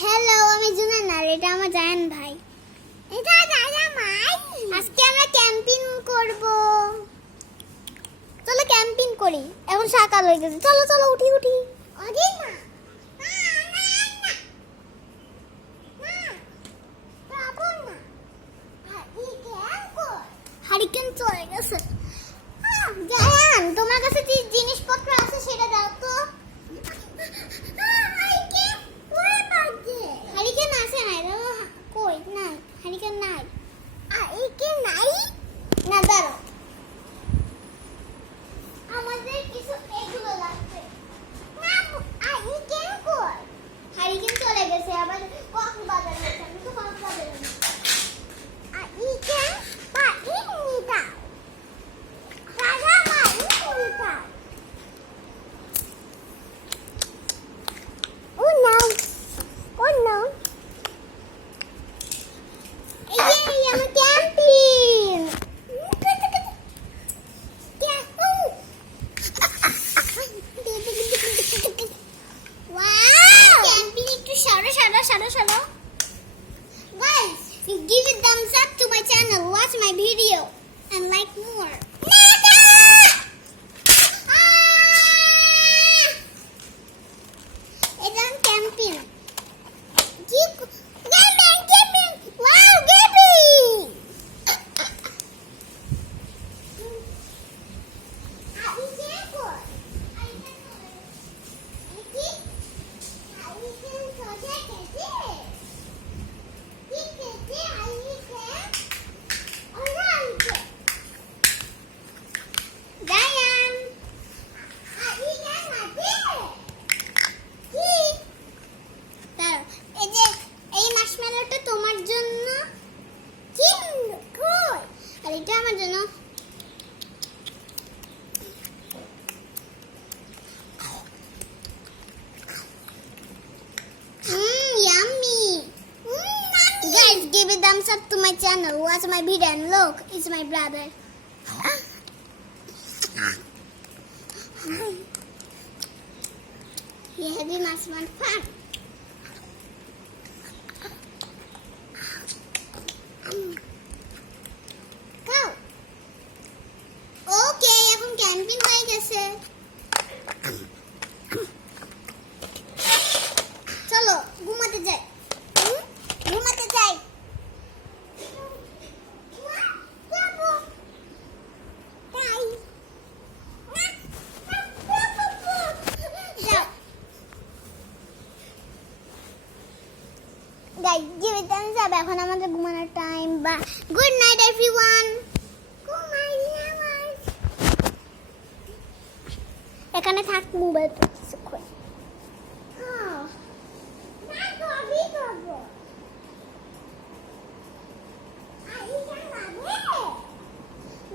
Hello, আমি জুনান আর এটা আমার জায়ান ভাই। এটা দাদা ভাই। আজকে আমরা ক্যাম্পিং করব। চলো ক্যাম্পিং করি। এখন সকাল হয়ে গেছে। চলো চলো উঠি উঠি। ওরে না। হারিকেন চলে গেছে। জায়ান, তোমার কাছে যে জিনিসপত্র আছে সেটা দাও তো। হারিকেন আছে না? কই নাই, হারিকেন নাই। হারিকেন নাই না, দাঁড়াও, আমাদের কিছু এগুলো লাগবে। না, হারিকেন কই? হারিকেন চলে গেছে, আবার কক্সবাজার গেছে। আমি তো কক্সবাজার গেছি। হারিকেন পাইনি দাও। দাদা পাইনি দাও। Oh no! Oh no! Yay! I'm a camping! Wow! Camping একটু সরো. Guys, give a thumbs up to my channel, watch my video, and like more. It's on camping. Camping! Wow, camping! তোমার জন্য আর এটা আমার জন্য। Yummy. Guys, give a thumbs up to my channel, watch my video, and look, it's my brother. You having much fun. ওকে, এখন camping হয়ে গেছে। চলো ঘুমাতে যাই। Guys, give it thumbs up. এখন আমাদের ঘুমানোর টাইম। বা গুড নাইট এভরিওয়ান। এখানে থাক মোবাইল কিছুক্ষণ।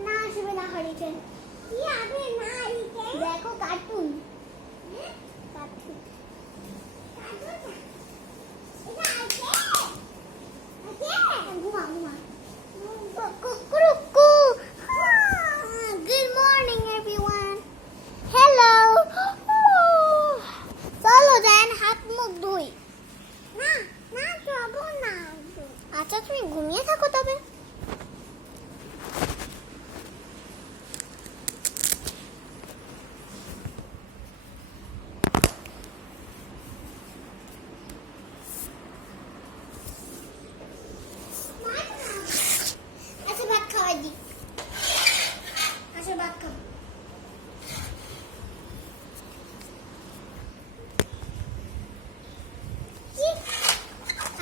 না আসবে না হারিকেন। দেখো কার্টুন। ঘুমা। Good morning everyone. Hello. চলো যান, হাত মুখ ধুই। না যাবো না। আচ্ছা তুমি ঘুমিয়ে থাকো তবে। আচ্ছা ভাত খাওয়াই দি। আচ্ছা ভাত খাও।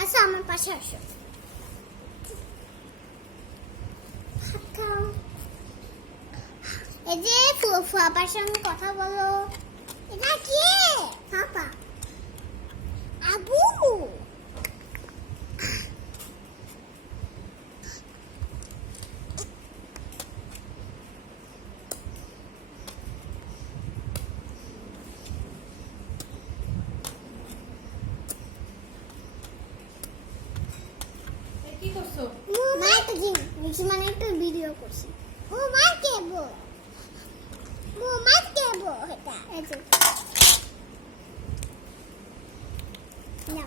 আচ্ছা আমার পাশে আসো। এই যে ফুফার সঙ্গে কথা বলো। এটা কি? পাপা। আবু। কি করছো? মানে একটা ভিডিও করছি। এটা না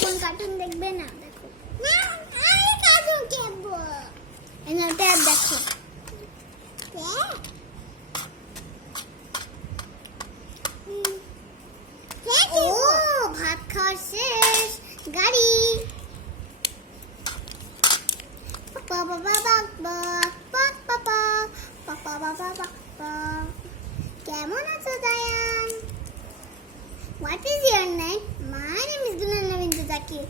কোন কার্টুন দেখবে না দেখো না আমি কার্টুন দেখবো এনা ট্যাব দেখো ও ভাত খাওয়ার শেষ গাড়ি বাবা বাবা বাবা বাবা বাবা কেমন আছো Dayan? What is your name? My name is Gunana Bindu Zakir.